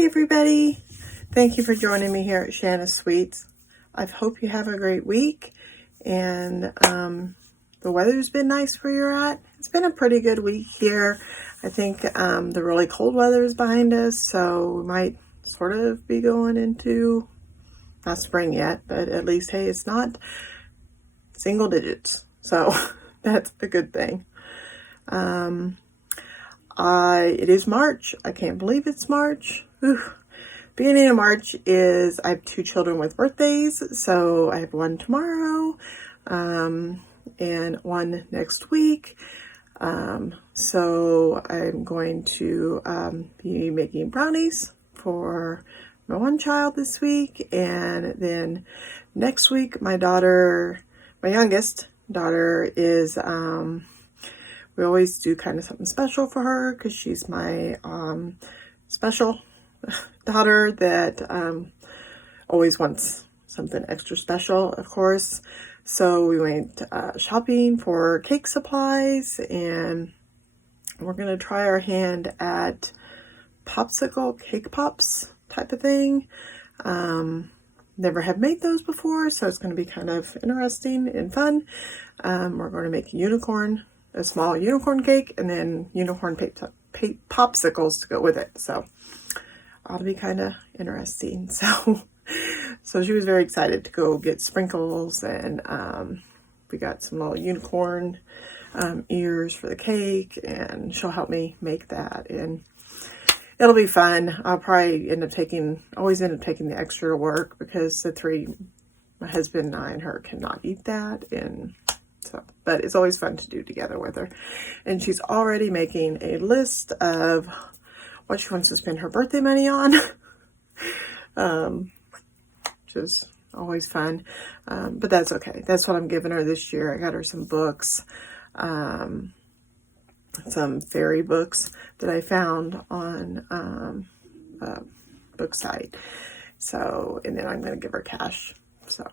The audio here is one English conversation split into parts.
Hi everybody. Thank you for joining me here at Shanna's Sweets. I hope you have a great week and the weather's been nice where you're at. It's been a pretty good week here. I think the really cold weather is behind us, so we might sort of be going into, not spring yet, but at least, hey, it's not single digits. So that's a good thing. It is March. I can't believe it's March. Whew. Beginning of March I have 2 children with birthdays. So I have one tomorrow, and one next week. So I'm going to, be making brownies for my one child this week. And then next week, my youngest daughter is, we always do kind of something special for her because she's my special daughter that always wants something extra special, of course. So we went shopping for cake supplies, and we're going to try our hand at popsicle cake pops type of thing. Never have made those before, so it's going to be kind of interesting and fun. We're going to make a small unicorn cake, and then unicorn popsicles to go with it. So ought to be kind of interesting. So she was very excited to go get sprinkles, and we got some little unicorn ears for the cake, and she'll help me make that, and it'll be fun. I'll probably always end up taking the extra work because my husband and I and her cannot eat that, and so, but it's always fun to do together with her. And she's already making a list of what she wants to spend her birthday money on, which is always fun. But that's okay. That's what I'm giving her this year. I got her some books, some fairy books that I found on a book site. So, and then I'm going to give her cash. So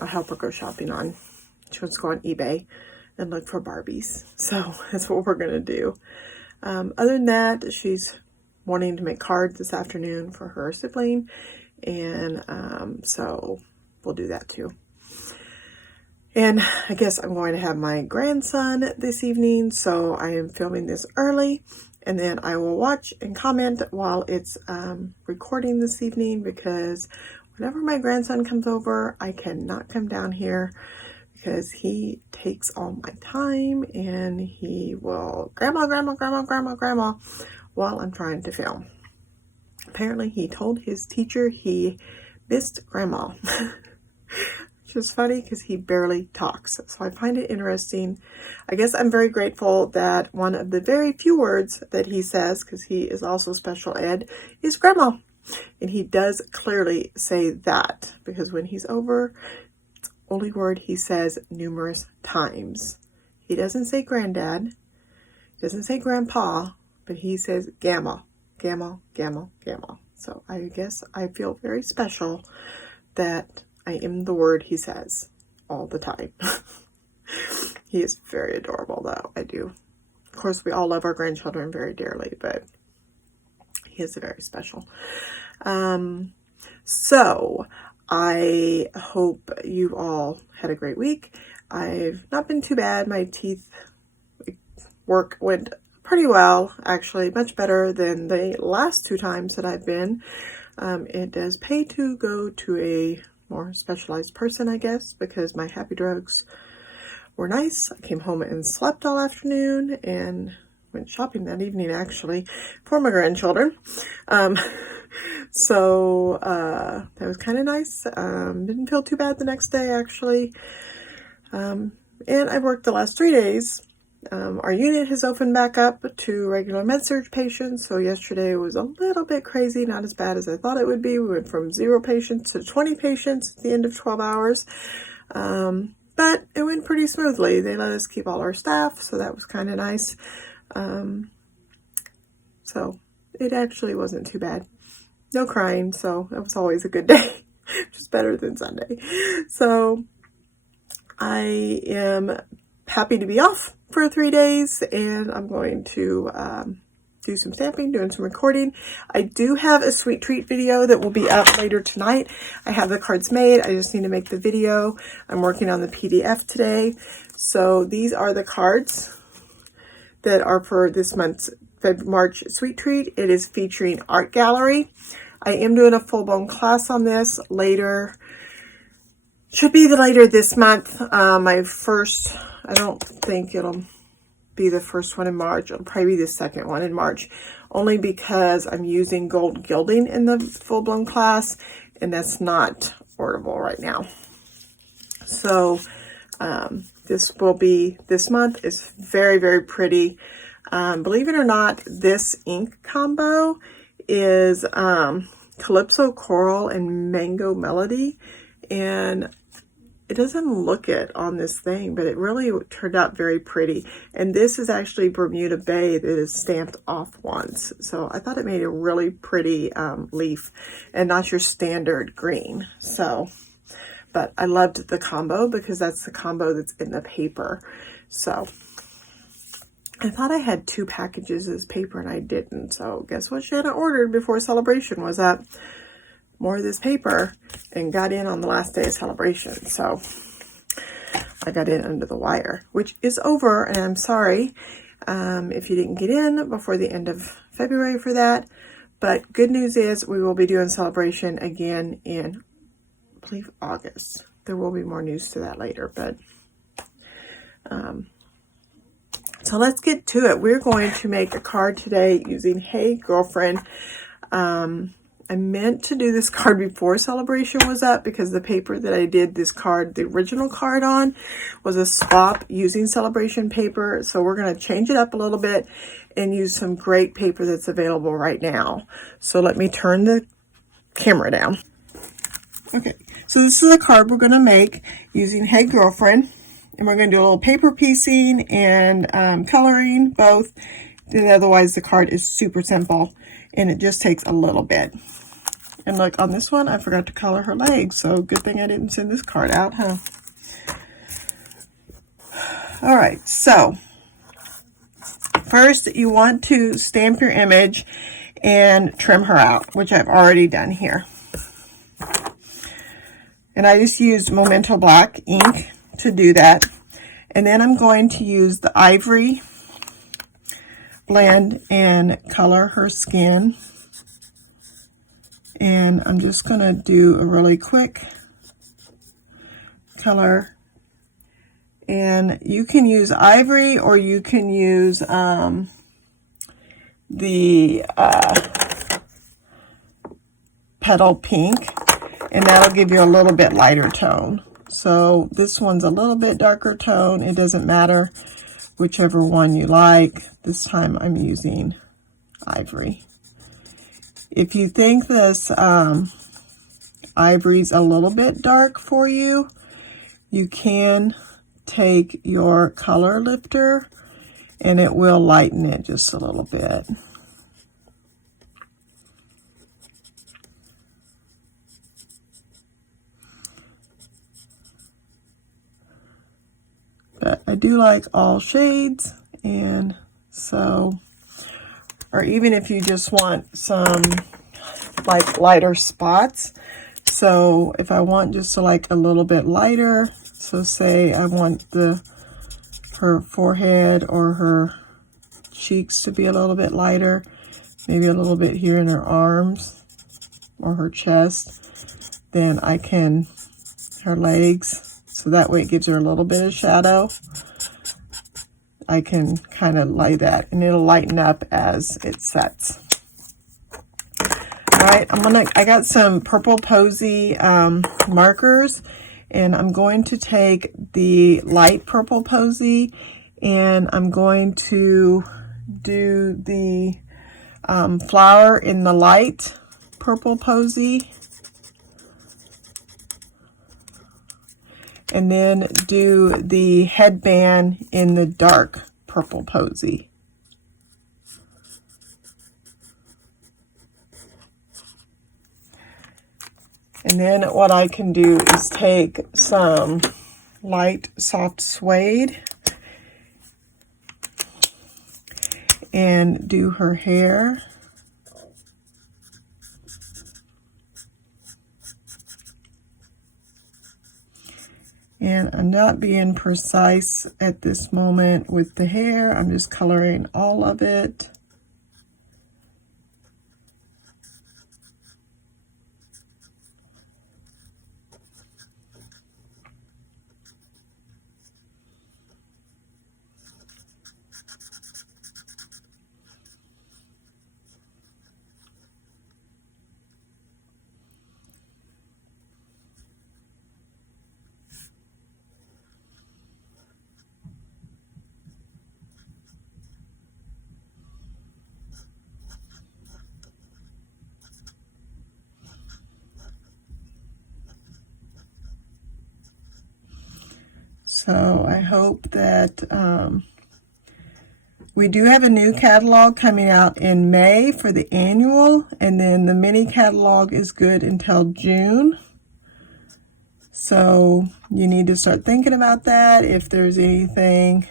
I'll help her go shopping she wants to go on eBay and look for Barbies. So that's what we're going to do. Other than that, she's wanting to make cards this afternoon for her sibling. And so we'll do that too. And I guess I'm going to have my grandson this evening. So I am filming this early. And then I will watch and comment while it's recording this evening, because whenever my grandson comes over, I cannot come down here because he takes all my time, and he will grandma while I'm trying to film. Apparently he told his teacher he missed grandma, which is funny because he barely talks. So I find it interesting. I guess I'm very grateful that one of the very few words that he says, because he is also special ed, is grandma. And he does clearly say that, because when he's over, only word he says numerous times. He doesn't say granddad, he doesn't say grandpa, but he says gamma. So I guess I feel very special that I am the word he says all the time. He is very adorable, though. I do. Of course, we all love our grandchildren very dearly, but he is very special. So I hope you all had a great week. I've not been too bad. My teeth work went pretty well, actually, much better than the last 2 times that I've been. It does pay to go to a more specialized person, I guess, because my happy drugs were nice. I came home and slept all afternoon and went shopping that evening, actually, for my grandchildren. So that was kind of nice. Didn't feel too bad the next day, actually. And I worked the last 3 days. Our unit has opened back up to regular med-surg patients. So yesterday was a little bit crazy, not as bad as I thought it would be. We went from 0 patients to 20 patients at the end of 12 hours. But it went pretty smoothly. They let us keep all our staff, so that was kind of nice. So it actually wasn't too bad. No crying, so that was always a good day, which is better than Sunday. So I am happy to be off for 3 days, and I'm going to do some stamping, doing some recording. I do have a sweet treat video that will be up later tonight. I have the cards made. I just need to make the video. I'm working on the PDF today. So these are the cards that are for this month's March sweet treat. It is featuring Art Gallery. I am doing a full-blown class on this later. Should be later this month. My first, I don't think it'll be the first one in March. It'll probably be the second one in March, only because I'm using gold gilding in the full-blown class, and that's not orderable right now. So this will be this month. Is very, very pretty. Believe it or not, this ink combo is Calypso Coral and Mango Melody, and it doesn't look it on this thing, but it really turned out very pretty. And this is actually Bermuda Bay that is stamped off once. So I thought it made a really pretty leaf and not your standard green. So, but I loved the combo because that's the combo that's in the paper. So I thought I had 2 packages of this paper and I didn't. So guess what Shanna ordered before Celebration was up? More of this paper, and got in on the last day of Celebration. So I got in under the wire, which is over, and I'm sorry if you didn't get in before the end of February for that. But good news is we will be doing Celebration again in, I believe, August. There will be more news to that later, but so let's get to it. We're going to make a card today using Hey Girlfriend. I meant to do this card before Celebration was up because the paper that I did this card, the original card on, was a swap using Celebration paper. So we're going to change it up a little bit and use some great paper that's available right now. So let me turn the camera down. Okay, so this is a card we're going to make using Hey Girlfriend. And we're going to do a little paper piecing and coloring both. And otherwise the card is super simple and it just takes a little bit. And look, on this one, I forgot to color her legs. So good thing I didn't send this card out, huh? All right, so first you want to stamp your image and trim her out, which I've already done here. And I just used Memento Black ink to do that. And then I'm going to use the Ivory blend and color her skin. And I'm just going to do a really quick color. And you can use Ivory or you can use the Petal Pink, and that'll give you a little bit lighter tone. So this one's a little bit darker tone. It doesn't matter whichever one you like. This time I'm using Ivory. If you think this Ivory's a little bit dark for you, you can take your color lifter and it will lighten it just a little bit. But I do like all shades, and so, or even if you just want some like lighter spots. So if I want just like a little bit lighter, so say I want her forehead or her cheeks to be a little bit lighter, maybe a little bit here in her arms or her chest, then I can, her legs, so that way it gives her a little bit of shadow. I can kind of lay that and it'll lighten up as it sets. All right, I got some Purple Posy markers, and I'm going to take the light Purple Posy and I'm going to do the flower in the light Purple Posy. And then do the headband in the dark Purple Posy. And then what I can do is take some light soft suede and do her hair. And I'm not being precise at this moment with the hair. I'm just coloring all of it. So I hope that we do have a new catalog coming out in May for the annual, and then the mini catalog is good until June. So you need to start thinking about that. If there's anything,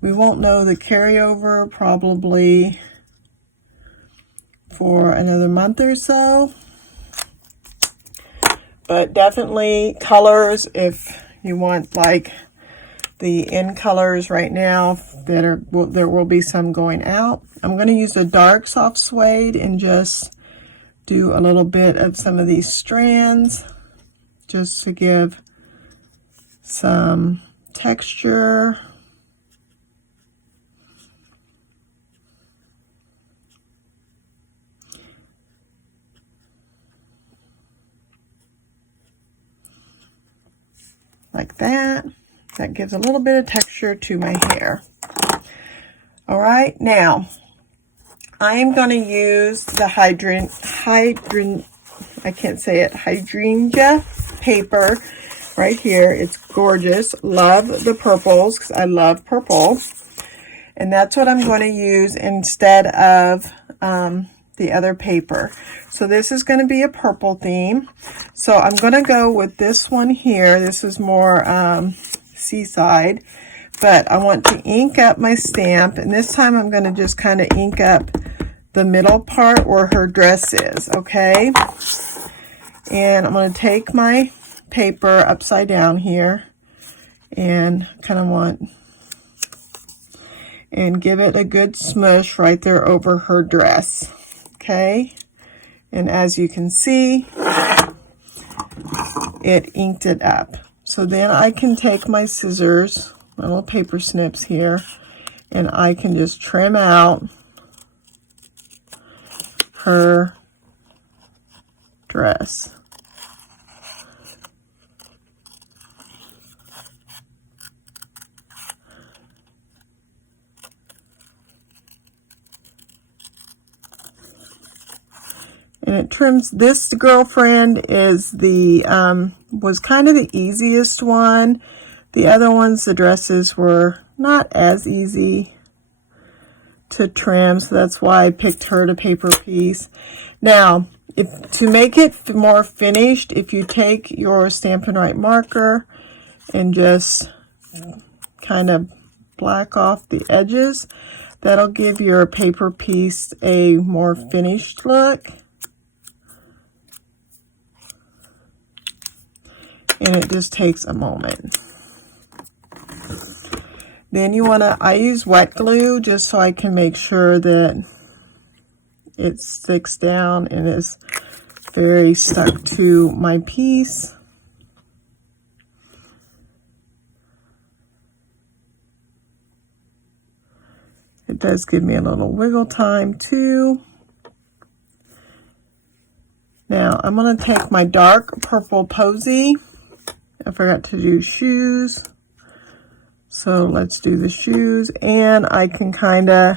we won't know the carryover probably for another month or so. But definitely colors, if you want like the in colors right now, there will be some going out. I'm going to use a dark soft suede and just do a little bit of some of these strands just to give some texture. Like that. That gives a little bit of texture to my hair. All right, now I am going to use the hydrangea paper right here. It's gorgeous. Love the purples because I love purple. And that's what I'm going to use instead of the other paper. So this is going to be a purple theme. So I'm going to go with this one here. This is more seaside, but I want to ink up my stamp, and this time I'm going to just kind of ink up the middle part where her dress is, okay? And I'm going to take my paper upside down here and kind of and give it a good smush right there over her dress, okay? And as you can see, it inked it up. So then I can take my scissors, my little paper snips here, and I can just trim out her dress. And it trims. This girlfriend is the was kind of the easiest one. The other ones, the dresses were not as easy to trim, so that's why I picked her to paper piece. Now, to make it more finished, if you take your Stampin' Write marker and just kind of black off the edges, that'll give your paper piece a more finished look. And it just takes a moment. Then you want to, I use wet glue just so I can make sure that it sticks down and is very stuck to my piece. It does give me a little wiggle time too. Now I'm going to take my dark purple posy. I forgot to do shoes. So let's do the shoes, and I can kind of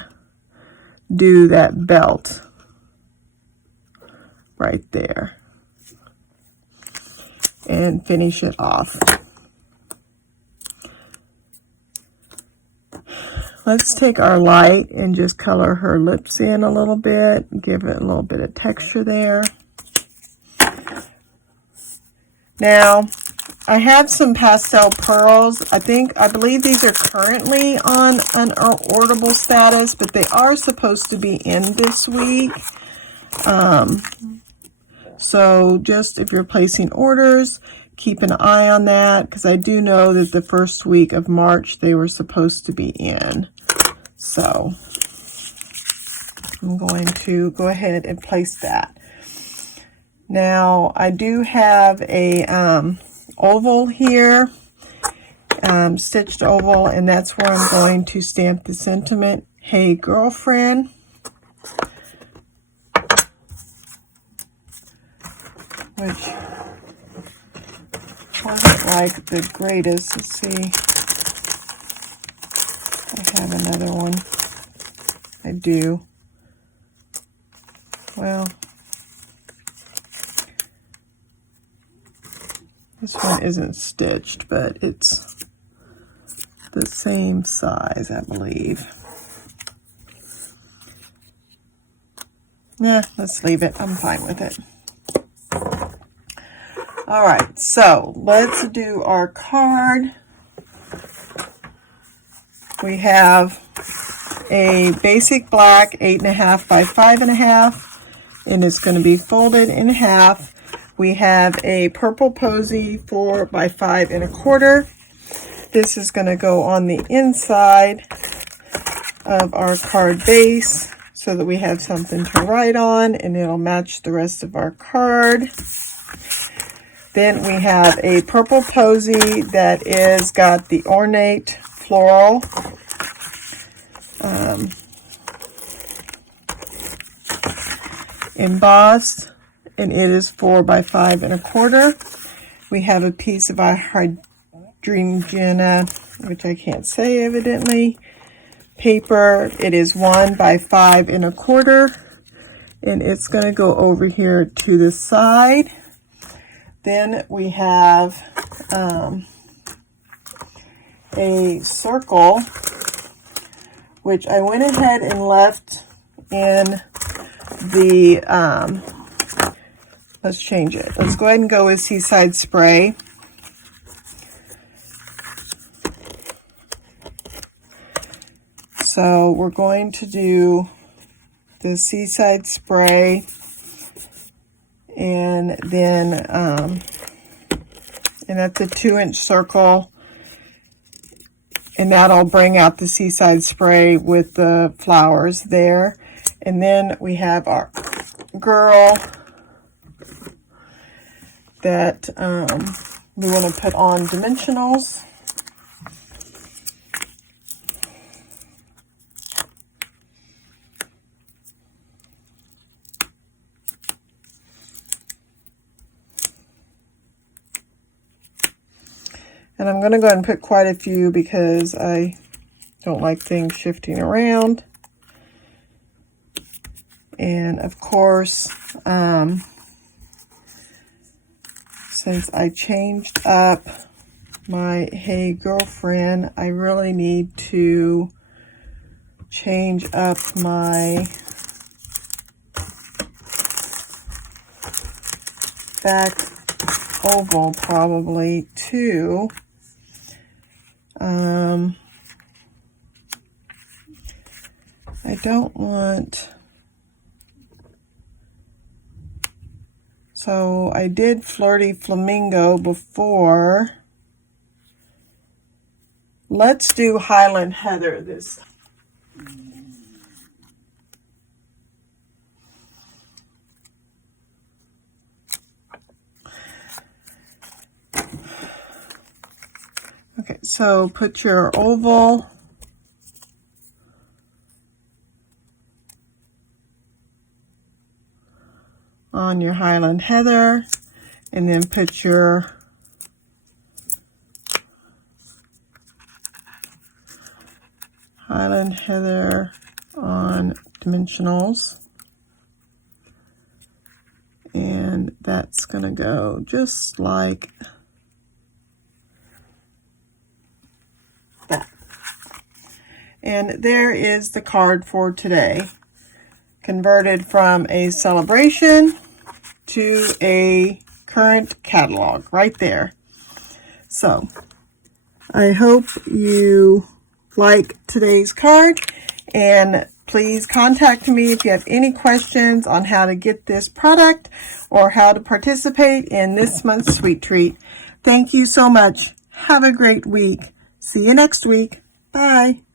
do that belt right there and finish it off. Let's take our light and just color her lips in a little bit, give it a little bit of texture there. Now, I have some pastel pearls. I believe these are currently on an orderable status, but they are supposed to be in this week. So just if you're placing orders, keep an eye on that, because I do know that the first week of March they were supposed to be in. So I'm going to go ahead and place that. Now I do have a oval here, stitched oval, and that's where I'm going to stamp the sentiment, "Hey girlfriend." Which wasn't like the greatest. Let's see. I have another one. I do. Well, this one isn't stitched, but it's the same size, I believe. Nah, let's leave it. I'm fine with it. All right, so let's do our card. We have a basic black 8.5 by 5.5, and it's going to be folded in half. We have a purple posy 4 by 5.25. This is going to go on the inside of our card base so that we have something to write on, and it'll match the rest of our card. Then we have a purple posy that is got the ornate floral embossed, and it is 4 by 5.25. We have a piece of our Hydrogena, which I can't say evidently, paper. It is 1 by 5.25, and it's going to go over here to the side. Then we have a circle, which I went ahead and left in the, let's change it. Let's go ahead and go with Seaside Spray. So we're going to do the Seaside Spray, and then, and that's a 2-inch circle, and that'll bring out the Seaside Spray with the flowers there. And then we have our girl that we want to put on dimensionals. And I'm going to go ahead and put quite a few because I don't like things shifting around. And of course, since I changed up my Hey Girlfriend, I really need to change up my back oval probably too. I don't want, so I did Flirty Flamingo before. Let's do Highland Heather this time. Okay, so put your oval on your Highland Heather, and then put your Highland Heather on dimensionals, and that's gonna go just like that. And there is the card for today, converted from a celebration to a current catalog right there. So I hope you like today's card, and please contact me if you have any questions on how to get this product or how to participate in this month's Sweet Treat. Thank you so much. Have a great week. See you next week. Bye.